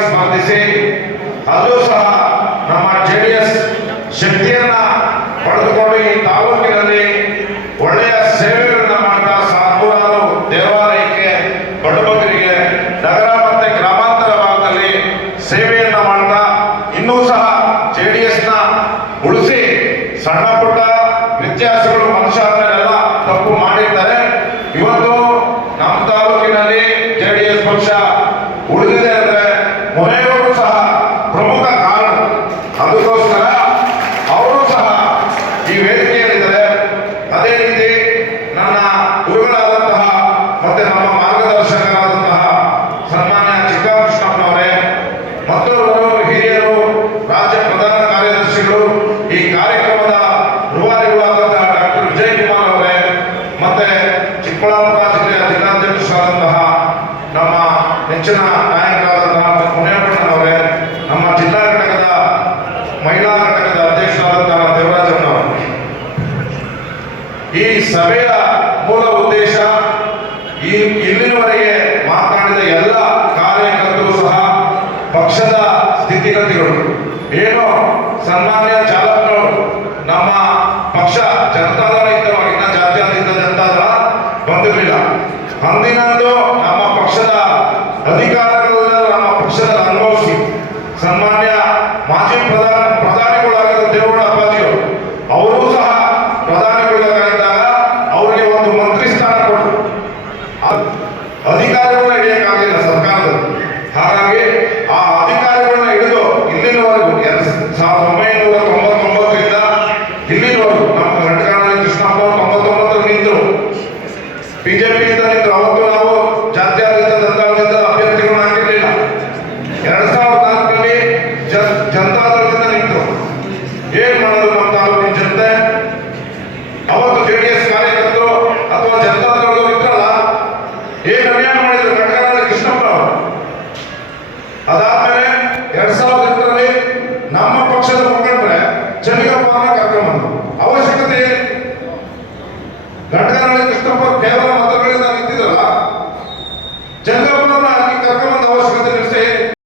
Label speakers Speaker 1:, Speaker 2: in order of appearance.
Speaker 1: ಸ್ಪರ್ಧಿಸಿ ಅಲ್ಲೂ ಸಹ ನಮ್ಮ ಜೆ ಡಿ ಎಸ್ ಶಕ್ತಿಯನ್ನ ಪಡೆದುಕೊಂಡು ಈ ತಾಲೂಕಿನಲ್ಲಿ ಒಳ್ಳೆಯ ಸೇವೆಗಳನ್ನ ಮಾಡ್ತಾ ಸಾವಿರಾರು ದೇವಾಲಯಕ್ಕೆ ಬಡಬಗರಿಗೆ ನಗರ ಮತ್ತೆ ಗ್ರಾಮಾಂತರ ಭಾಗದಲ್ಲಿ ಸೇವೆಯನ್ನ ಮಾಡ್ತಾ ಇನ್ನೂ ಸಹ ಜೆ ಡಿ ಎಸ್ನ ಉಳಿಸಿ ಸಣ್ಣ ಪುಟ್ಟ ವ್ಯತ್ಯಾಸಗಳು ಮನುಷ್ಯ ತಪ್ಪು ಮಾಡಿದ್ದಾರೆ ಇವತ್ತು ನಮ್ಮ ತಾಲೂಕಿನಲ್ಲಿ ಜೆ ಡಿ ಎಸ್ ಪಕ್ಷ ಅಂದ್ರೆ ಮೊರೆಯವರು ಸಹ ಪ್ರಮುಖ ಕಾರಣ. ಅದಕ್ಕೋಸ್ಕರ ಅವರು ಸಹ ಈ ವೇದಿಕೆಯಲ್ಲಿದ್ದಾರೆ. ಅದೇ ರೀತಿ ನನ್ನ ಗುರುಗಳಾದಂತಹ ಮತ್ತೆ ನಮ್ಮ ಮಾರ್ಗದರ್ಶಕರಾದಂತಹ ಸನ್ಮಾನ್ಯ ಚಿಕ್ಕಕೃಷ್ಣಪ್ಪನವರೇ ಮತ್ತೊಬ್ಬರು ಹಿರಿಯರು, ರಾಜ್ಯ ಪ್ರಧಾನ ಕಾರ್ಯದರ್ಶಿಗಳು, ಈ ಕಾರ್ಯಕ್ರಮದ ರೂವಾರಿಗಳಾದಂತಹ ಡಾಕ್ಟರ್ ವಿಜಯ್ ಕುಮಾರ್ ಅವರೇ, ಮತ್ತೆ ಚಿಕ್ಕಬಳ್ಳಾಪುರ ಜಿಲ್ಲೆಯ ಜಿಲ್ಲಾಧ್ಯಕ್ಷರಾದಂತಹ ಸಭೆಯ ಮೂಲ ಉದ್ದೇಶ ಈ ಇಲ್ಲಿನವರೆಗೆ ಮಾತನಾಡಿದ ಎಲ್ಲ ಕಾರ್ಯಕರ್ತರು ಸಹ ಪಕ್ಷದ ಸ್ಥಿತಿಗತಿಗಳು. ಏನು ಸನ್ಮಾನ್ಯ ಚಾಲಕರು ನಮ್ಮ ಪಕ್ಷ ಜನತಾದಳ ಇದ್ದವಾಗಿನ ಜಾತ್ಯತೀತ ಜನತಾದಳ ಬಂದಿರಲಿಲ್ಲ. ಅಂದಿನಂದು ನಮ್ಮ ಪಕ್ಷದ ಅಧಿಕಾರಗಳೆಲ್ಲ ನಮ್ಮ ಪಕ್ಷದ ಅನುಭವಿಸಿ, ಸನ್ಮಾನ್ಯ ಸಾವಿರದ ಒಂಬೈನೂರ ತೊಂಬತ್ತೊಂಬತ್ತರಿಂದ ದಿಲ್ಲಿವರೆಗೂ ನಮ್ಮ ಕರ್ನಾಟಕದಲ್ಲಿ ಕೃಷ್ಣಪ್ಪ ತೊಂಬತ್ತೊಂಬತ್ತರ ನಿಂತರು. ಬಿಜೆಪಿಯಿಂದ ನಿಂತು ಅವತ್ತು ನಾವು ಜಾತ್ಯಾತೀತ ಜನತಾದಳದಿಂದ ಅಭ್ಯರ್ಥಿಗಳನ್ನ ಹಾಕಿರಲಿಲ್ಲ ಎರಡ್ ಸಾವಿರದ ನಾಲ್ಕರಲ್ಲಿ ಜನತಾದಳದಿಂದ ನಿಂತು ಏನು ಮಾಡೋದು ನಮ್ಮ ತಾಲೂಕಿನ ಜನತೆ? ಅವತ್ತು ಜೆಡಿಎಸ್ ಕಾರ್ಯಕರ್ತರು ಅಥವಾ ಜನತಾದಳದವರು ಇದ್ರಲ್ಲ, ಏನ್ ಅನ್ಯಾಯ